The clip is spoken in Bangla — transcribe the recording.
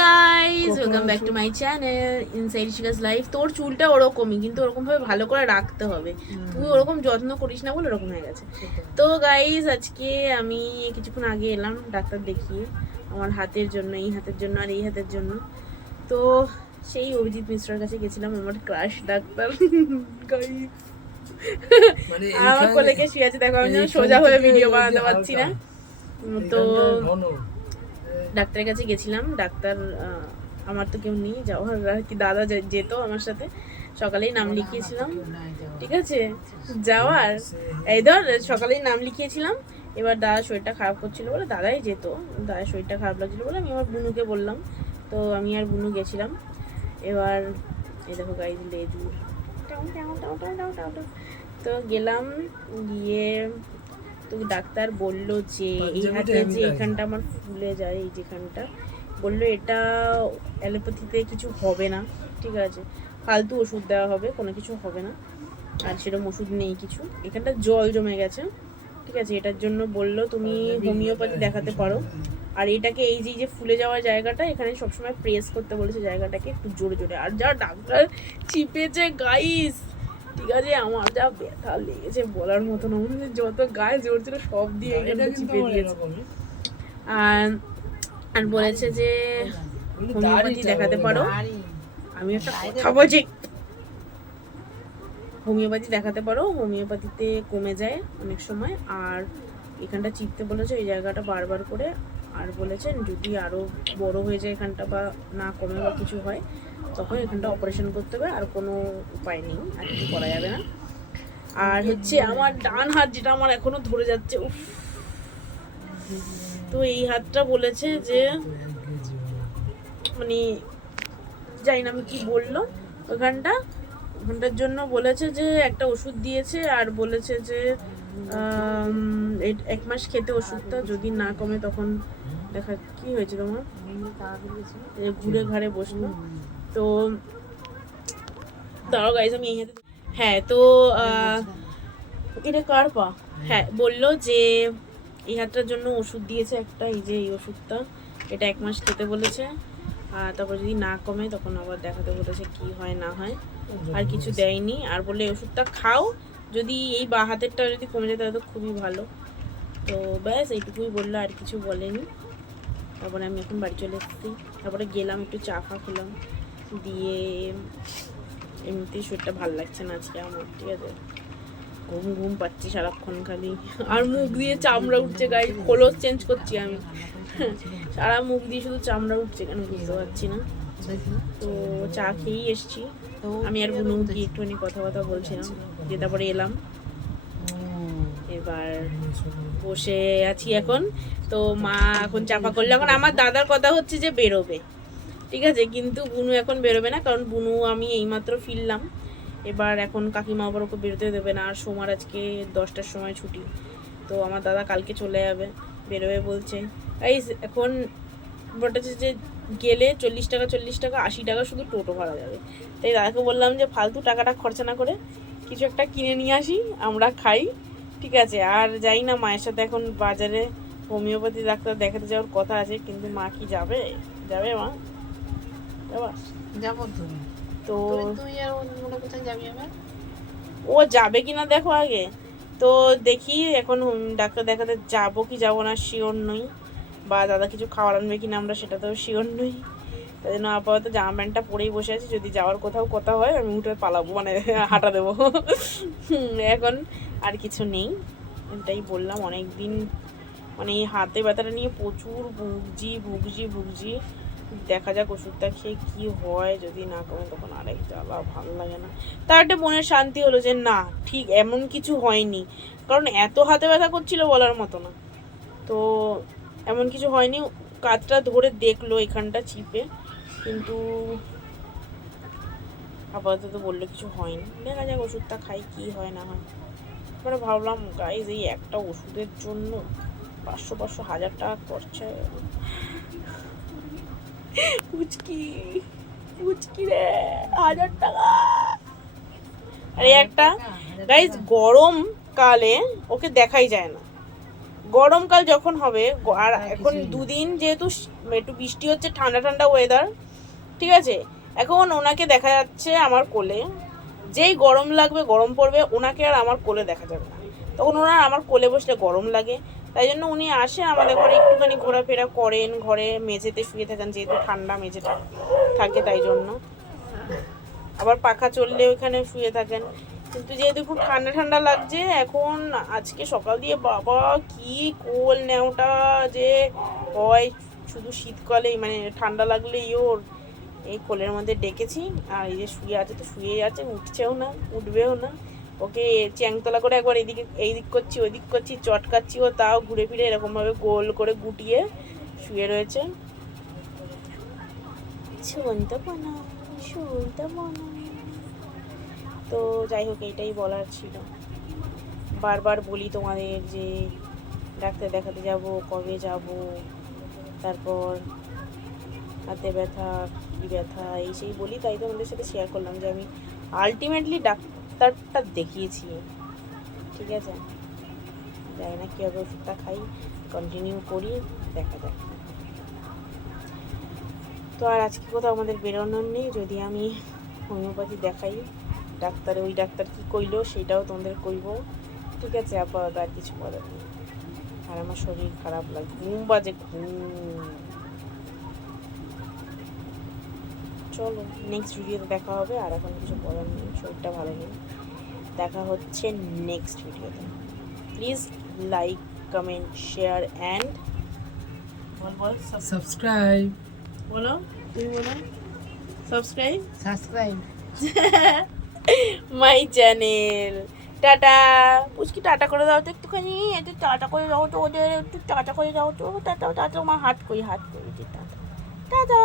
Guys welcome back to my channel inside Shikha's life. তোর চুলটা ওরকমই, কিন্তু ওরকম ভাবে ভালো করে রাখতে হবে। তুই ওরকম যত্ন করিস না বলে ওরকম হয়ে গেছে। তো গাইস আজকে আমি কিছুক্ষণ আগে এলাম ডাক্তার দেখিয়ে, আমার হাতের জন্য, এই হাতের জন্য আর এই হাতের জন্য। তো সেই অভিজিৎ মিশ্রের কাছে গেছিলাম, আমার ক্রাশ ডাক্তার। গাইস আমার কোলেকে শুয়ে আছে, দেখো আমি সোজা হয়ে ভিডিও বানাতে পারছি না। তো ডাক্তারের কাছে গেছিলাম। ডাক্তার আমার তো কেউ নেই যাওয়ার, আর কি দাদা যেত আমার সাথে, সকালেই নাম লিখিয়েছিলাম। ঠিক আছে, যাওয়ার এই ধর সকালেই নাম লিখিয়েছিলাম। এবার দাদা শরীরটা খারাপ করছিল বলে দাদাই যেত, দাদার শরীরটা খারাপ লাগছিল বলে আমি আমার বুনুকে বললাম। তো আমি আর বুনু গেছিলাম। এবার এই দেখো গাইজ লেজুর, তো গেলাম, গিয়ে তো ডাক্তার বললো যে এই হাতে যে এখানটা আমার ফুলে যায়, এই যেখানটা, বললো এটা অ্যালোপ্যাথিতে কিছু হবে না, ঠিক আছে, ফালতু ওষুধ দেওয়া হবে, কোনো কিছু হবে না। আর সেরকম ওষুধ নেই কিছু, এখানটা জল জমে গেছে, ঠিক আছে। এটার জন্য বললো তুমি হোমিওপ্যাথি দেখাতে পারো। আর এটাকে এই যে ফুলে যাওয়ার জায়গাটা, এখানে সবসময় প্রেস করতে বলেছে জায়গাটাকে একটু জোরে জোরে। আর যা ডাক্তার চিপেছে গাইস, ঠিক আছে, আমার যা ব্যথা লেগেছে বলার মতো না, যত গায়ে জোর ছিল সব দিয়ে এখানে চিপে দিয়েছে। আর বলেছে যে হোমিওপ্যাথি দেখাতে পারো। আমি একটা কথা বলছি, হোমিওপ্যাথি দেখাতে পারো, হোমিওপ্যাথিতে কমে যায় অনেক সময়। আর এখানটা চিপতে বলেছে এই জায়গাটা বারবার করে। আর বলেছেন যদি আরও বড় হয়ে যায় এখানটা, বা না কমে বা কিছু হয়, তখন এখানটা অপারেশন করতে হবে, আর কোনো উপায় নেই, আর কিছু করা যাবে না। আর হচ্ছে আমার ডান হাত, যেটা আমার এখনো ধরে যাচ্ছে, উফ, তো এই হাতটা বলেছে যে মানে জানি না আমি কি বললো, ওখানটার জন্য বলেছে যে একটা ওষুধ দিয়েছে, আর বলেছে যে 1 মাস খেতে ওষুধটা, যদি না কমে তখন দেখা। কি হয়েছে তোমার? ঘুরে ঘাড়ে বসলো। তো দাঁড়াও গাইজ আমি এই হাতে, হ্যাঁ, তো এটা কার পা? হ্যাঁ, বললো যে এই হাতটার জন্য ওষুধ দিয়েছে একটা, এই যে এই ওষুধটা, এটা 1 মাস খেতে বলেছে। আর তারপর যদি না কমে তখন আবার দেখাতে বলেছে কি হয় না হয়। আর কিছু দেয়নি, আর বলে ওষুধটা খাও, যদি এই বা হাতেরটা যদি কমে যায় তাহলে তো খুবই ভালো। তো ব্যাস এইটুকুই বললো, আর কিছু বলেনি। তারপরে আমি এখন বাড়ি চলে এসেছি। তারপরে গেলাম একটু চা ফা খেলাম, দিয়ে এমনিতেই শরীরটা ভালো লাগছে না আজকে আমার, ঠিক আছে, ঘুম ঘুম পাচ্ছি সারাক্ষণ খালি। আর মুখ দিয়ে চামড়া উঠছে গায়ে, খোলস চেঞ্জ করছি আমি, সারা মুখ দিয়ে শুধু চামড়া উঠছে, কেন বুঝতে পারছি না। তো চা খেয়েই এসছি আমি, আর বুনু গিয়ে একটুখানি কথা বলছিলাম, দিয়ে তারপরে এলাম। এবার বসে আছি এখন। তো মা এখন চাপা করলো, এখন আমার দাদার কথা হচ্ছে যে বেরোবে, ঠিক আছে, কিন্তু বুনু এখন বেরোবে না, কারণ বুনু আমি এইমাত্র ফিরলাম। এবার এখন কাকিমা আবার ওকে বেরোতে দেবে না, আর সোমার আজকে 10টার সময় ছুটি, তো আমার দাদা কালকে চলে যাবে, বেরোবে বলছে। তাই এখন ব্যাপারটা হচ্ছে যে গেলে 40 টাকা 80 টাকা শুধু টোটো ভাড়া যাবে। তাই দাদাকে বললাম যে ফালতু টাকাটা খরচা না করে কিছু একটা কিনে নিয়ে আসি, আমরা খাই, ঠিক আছে। আর যাই না, মায়ের সাথে এখন বাজারে হোমিওপ্যাথি ডাক্তার দেখাতে যাওয়ার কথা আছে, কিন্তু মা কি যাবে? যাবে মা? যাবো তো তুই আর অন্য কোথায় যাবি আবার? ও যাবে কিনা দেখো আগে, তো দেখি এখন ডাক্তার দেখাতে যাবো কি যাবো না শিওর নই, বা দাদা কিছু খাওয়ার আনবে কিনা আমরা সেটাতেও শিওর নই। তাই জন্য আপাতত জামা প্যান্টটা পরেই বসে আছি, যদি যাওয়ার কোথাও কথা হয় আমি উঠে পালাবো, মানে হাঁটা দেবো। এখন আর কিছু নেই, এটাই বললাম। অনেক দিন মানে এই হাতে ব্যথাটা নিয়ে প্রচুর ভুগছি। দেখা যাক ওষুধটা খেয়ে কি হয়, যদি না কমে তখন আরেক জ্বালা, ভালো লাগে না। তার একটা মনের শান্তি হলো যে না, ঠিক এমন কিছু হয়নি, কারণ এত হাতে ব্যথা করছিল বলার মতো না। তো এমন কিছু হয়নি, কাঁধটা ধরে দেখলো এখানটা চিপে, কিন্তু আপাতত বললো কিছু হয়নি, দেখা যাক ওষুধটা খাই কি হয় না হয়। এবারে ভাবলাম গাইজ এই একটা ওষুধের জন্য 500 1000 টাকা খরচা, পুচকি রে, 1000 টাকা। আর একটা গাইজ গরম কালে ওকে দেখাই যায় না, গরমকাল যখন হবে আর এখন দুদিন যেহেতু একটু বৃষ্টি হচ্ছে, ঠান্ডা ঠান্ডা ওয়েদার, ঠিক আছে, এখন ওনাকে দেখা যাচ্ছে আমার কোলে। যেই গরম লাগবে, গরম পড়বে, ওনাকে আর আমার কোলে দেখা যাবে না, তখন ওনার আমার কোলে বসলে গরম লাগে। তাই জন্য উনি আসেন আমাদের ঘরে, একটুখানি ঘোরাফেরা করেন, ঘরে মেঝেতে শুয়ে থাকেন, যেহেতু ঠান্ডা মেঝেটা থাকে তাই জন্য। আবার পাখা চললে ওখানে শুয়ে থাকেন। কিন্তু যেহেতু খুব ঠান্ডা ঠান্ডা লাগছে এখন, আজকে সকাল দিয়ে বাবা কি কোল নেওটা যে হয়, শুধু শীতকালেই মানে ঠান্ডা লাগলেই ওর এই কোলের মধ্যে ডেকেছি। আর এই যে শুয়ে আছে তো শুয়েই আছে, উঠছেও না, উঠবেও না। ওকে চ্যাংতলা করে একবার এই দিক করছি ওই দিক করছি, চটকাচ্ছি, ও তাও ঘুরে ফিরে এরকমভাবে গোল করে গুটিয়ে শুয়ে রয়েছে। তো যাই হোক, এইটাই বলার ছিল। বারবার বলি তোমাদের যে ডাক্তার দেখাতে যাব, কবে যাব, তারপর হাতে ব্যথা, কি ব্যথা, এই সেই বলি, তাই তোমাদের সাথে শেয়ার করলাম যে আমি আলটিমেটলি ডাক্তারটা দেখিয়েছি, ঠিক আছে। জানি না কীভাবে ওষুধটা খাই, কন্টিনিউ করি, দেখা যাক। তো আর আজকে কোথাও আমাদের বেরোনোর নেই, যদি আমি হোমিওপ্যাথি দেখাই ডাক্তারে, ওই ডাক্তার কী কইলো সেটাও তোমাদের কইব, ঠিক আছে। আপাতত আর কিছু বলার নেই। আর আমার শরীর খারাপ লাগে, ঘুম বাজে, ঘুম। চলো নেক্সট ভিডিওতে দেখা হবে, আর এখন কিছু বলার নেই, শরীরটা ভালো নেই। দেখা হচ্ছে নেক্সট ভিডিওতে। Please like, comment, share and বল সাবস্ক্রাইব। বলো, তুমি বলো, সাবস্ক্রাইব মাই চ্যানেল। টাটা পুচকি, টাটা করে দাও তো একটুখানি, একটু টাটা করে দাও তো ওদের, একটু টাটা করে দাও তো, টাটা টাটা, মা হাত করি টাটা টাটা।